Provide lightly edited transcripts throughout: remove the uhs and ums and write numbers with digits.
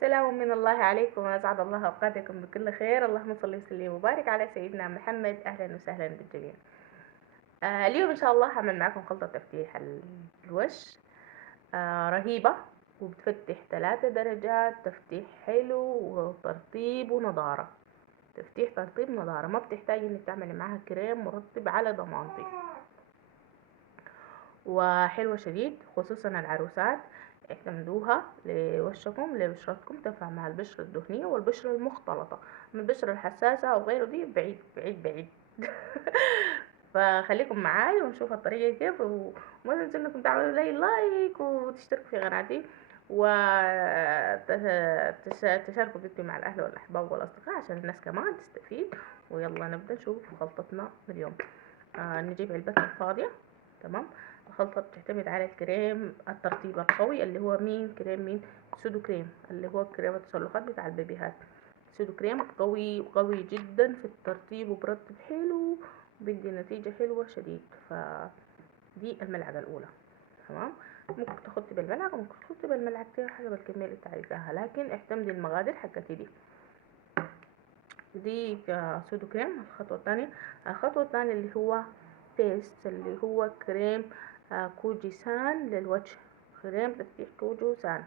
سلام من الله عليكم وأسعد الله أوقاتكم بكل خير. اللهم صل وسلم وبارك على سيدنا محمد. أهلا وسهلا بالجميع. اليوم إن شاء الله هعمل معاكم خلطة تفتيح الوش رهيبة، وبتفتح 3 درجات تفتيح حلو وترطيب ونضارة. تفتيح ترطيب نضارة، ما بتحتاج انك تعملي معاها كريم مرطب على ضمانتي، وحلوة شديد خصوصا العروسات. اعتمدوها لوشكم لبشرتكم، تنفع مع البشرة الدهنية والبشرة المختلطة. من البشرة الحساسة أو غيره دي بعيد بعيد بعيد. فخليكم معاي ونشوف الطريقة كيف، وما تنسوا انكم تعملوا لي لايك وتشتركوا في قناتي وتشاركوا فيديو مع الأهل والأحباب والأصدقاء عشان الناس كمان تستفيد. ويلا نبدأ نشوف خلطتنا اليوم. نجيب علبتنا فاضية. تمام. الخلطة بتعتمد على الكريم الترطيب القوي اللي هو كريم سودو كريم، اللي هو كريم التسلخات بتاع البيبيهات. سودو كريم قوي قوي جدا في الترطيب وبرطب حلو، بيدي نتيجة حلوة شديد. فدي الملعقة الأولى. تمام. ممكن تخطي بالملعقة، ممكن تخطي بالملعقتين حسب الكمية اللي انت عايزاها، لكن اعتمدي المقادير حقتي دي كسودو كريم. الخطوة الثانية اللي هو بيست، اللي هو كريم كوجي سان للوجه. كريم تفتيح كوجي سان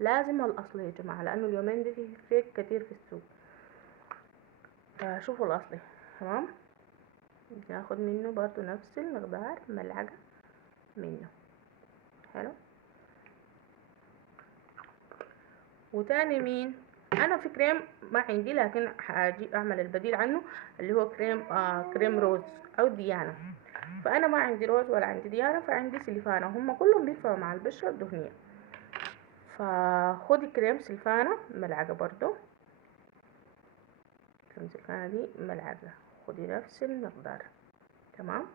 لازم الأصلي يا جماعة، لأنه اليومين دي فيه فيك كتير في السوق، فشوفوا الأصلي. تمام. ناخد منه برضو نفس المقدار، ملعقة منه. حلو. وتاني انا في كريم ما عندي، لكن حاجي اعمل البديل عنه اللي هو كريم روز او ديانا. فانا ما عندي روز ولا عندي ديانا، فعندي سلفانة، هم كلهم بينفعوا مع البشرة الدهنية. فخدي كريم سلفانة ملعقة برضو. كريم سلفانة دي ملعقة، خدي نفس المقدار. تمام.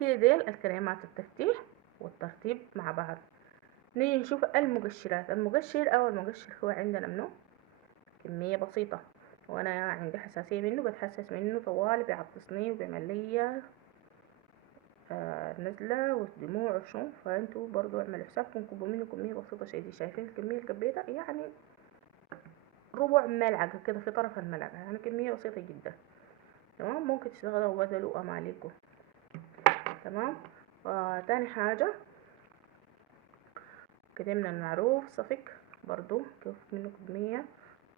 كده ديل الكريمات التفتيح والترطيب مع بعض. نيجي نشوف المقشرات. المقشر هو عندنا منه كمية بسيطة، وانا عندي حساسية منه، بتحسس منه طوالي، بيعطسني وبيعمل لي نزلة ودموع وشون. فانتوا برضو اعملوا حسابكم، كبوا منه كمية بسيطة شديد. شايفين الكمية اللي كبيتها؟ يعني ربع ملعقة كده في طرف الملعقة، يعني كمية بسيطة جدا. تمام. ممكن تشتغلوا وبدلوا اماليكم. تمام. تاني حاجة كتمنا المعروف صفك، برضو كيف منه كمية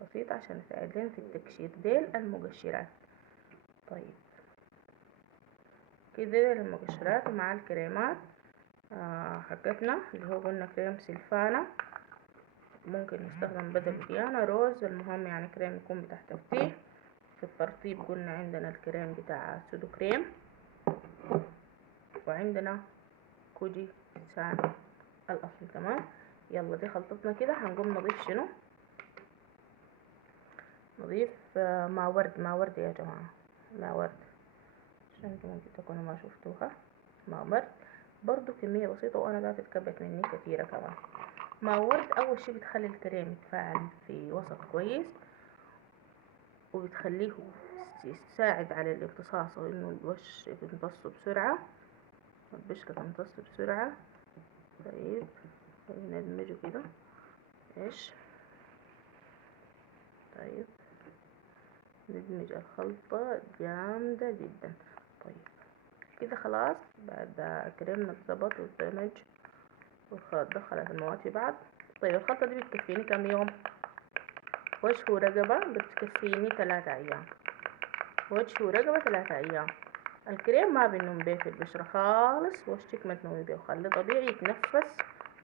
بسيطة عشان يساعد لنا في التكشير ديل المقشرات. طيب كده المقشرات مع الكريمات حقتنا اللي هو قلنا كريم سلفانة، ممكن نستخدم بدل ديانا روز، المهم يعني كريم يكون بتاع تفتيح. في الترطيب قلنا عندنا الكريم بتاع سودو كريم، وعندنا كوجي سان الأصلي. تمام. يلا دي خلطتنا كده. هنقوم نضيف شنو؟ نضيف ماء ورد يا جماعة، ماء ورد عشان انتوا ممكن تكونوا ما شفتوها. ماء ورد برضو كمية بسيطة، وانا قاعدة تتكبت مني كتيرة كمان. ماء ورد اول شي بتخلي الكريم يتفاعل في وسط كويس، وبتخليه يساعد على الامتصاص، وانه الوش يمتص بسرعة، البشرة تمتص بسرعة. طيب ندمجه كده. ايش؟ طيب ندمج الخلطة جامدة جدا. طيب كده خلاص، بعد كريمنا اتظبط واندمج ودخلت المواد في بعض. طيب الخلطة دي بتكفيني كم يوم؟ وجه ورقبة بتكفيني 3 أيام. وجه ورقبة 3 أيام. الكريم ما بنوم بيه في البشرة خالص، وشك ما تنومي بيه، خليه طبيعي يتنفس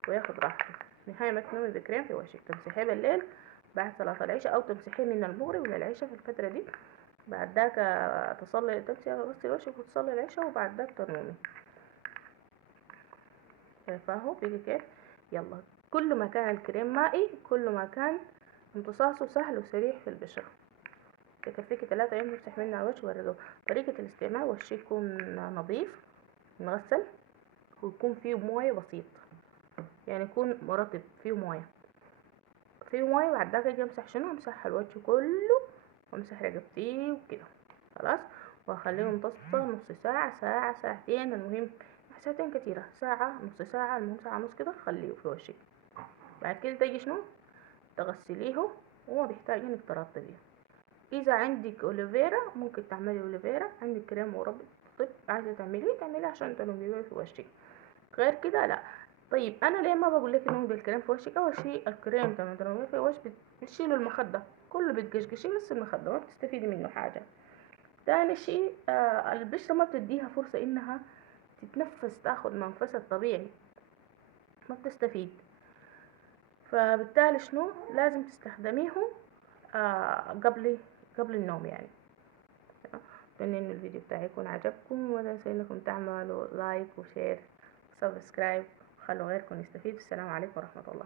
وياخد راحته. نهاية ما تنومي بكريم في وشك، تمسحيه بالليل بعد صلاة العشاء، أو تمسحيه من المغرب للعشاء في الفترة دي. بعد ذاك تمسحي غسلي وشك وتصلي العشاء، وبعد ذاك تنومي. شايفاهو بيجي كيف؟ يلا كل ما كان الكريم مائي كل ما كان امتصاصه سهل وسريع في البشرة. يكفيكي 3 أيام تمسح منه على الوجه والرقبة. طريقة الاستعمال: وش يكون نظيف مغسل، ويكون فيه موية بسيط، يعني يكون مرطب فيه موية. بعد ذاك اجي امسح شنو؟ امسح الوجه كله، وامسح رقبتي وكده. خلاص. واخليه يمتص نص ساعة ساعتين، المهم ساعتين كتيرة، ساعة نص ساعة، المهم ساعة ونص كده خليه في وشك. بعد كده تيجي شنو تغسليه، وما بيحتاج انك ترطبيه. اذا عندك اوليفيرا ممكن تعملي اوليفيرا، عندك كريم مربى طب عايزه تعمليه عشان تنومي في وشك، غير كده لا. طيب انا ليه ما بقول لك انومي بالكريم في وشك؟ اول شيء الكريم لما تنومي في وش بتشيلوا المخده كله، بتقشقشي بس المخده ما بتستفيدي منه حاجه. تاني شيء البشره ما بتديها فرصه انها تتنفس تاخد منفسها الطبيعي، ما بتستفيد. فبالتالي شنو لازم تستخدميه قبل النوم يعني. اتمنى ان الفيديو بتاعي يكون عجبكم، ولا تنسوا انكم تعملوا لايك وشير وسبسكرايب، خلوا غيركم يستفيد. السلام عليكم ورحمة الله.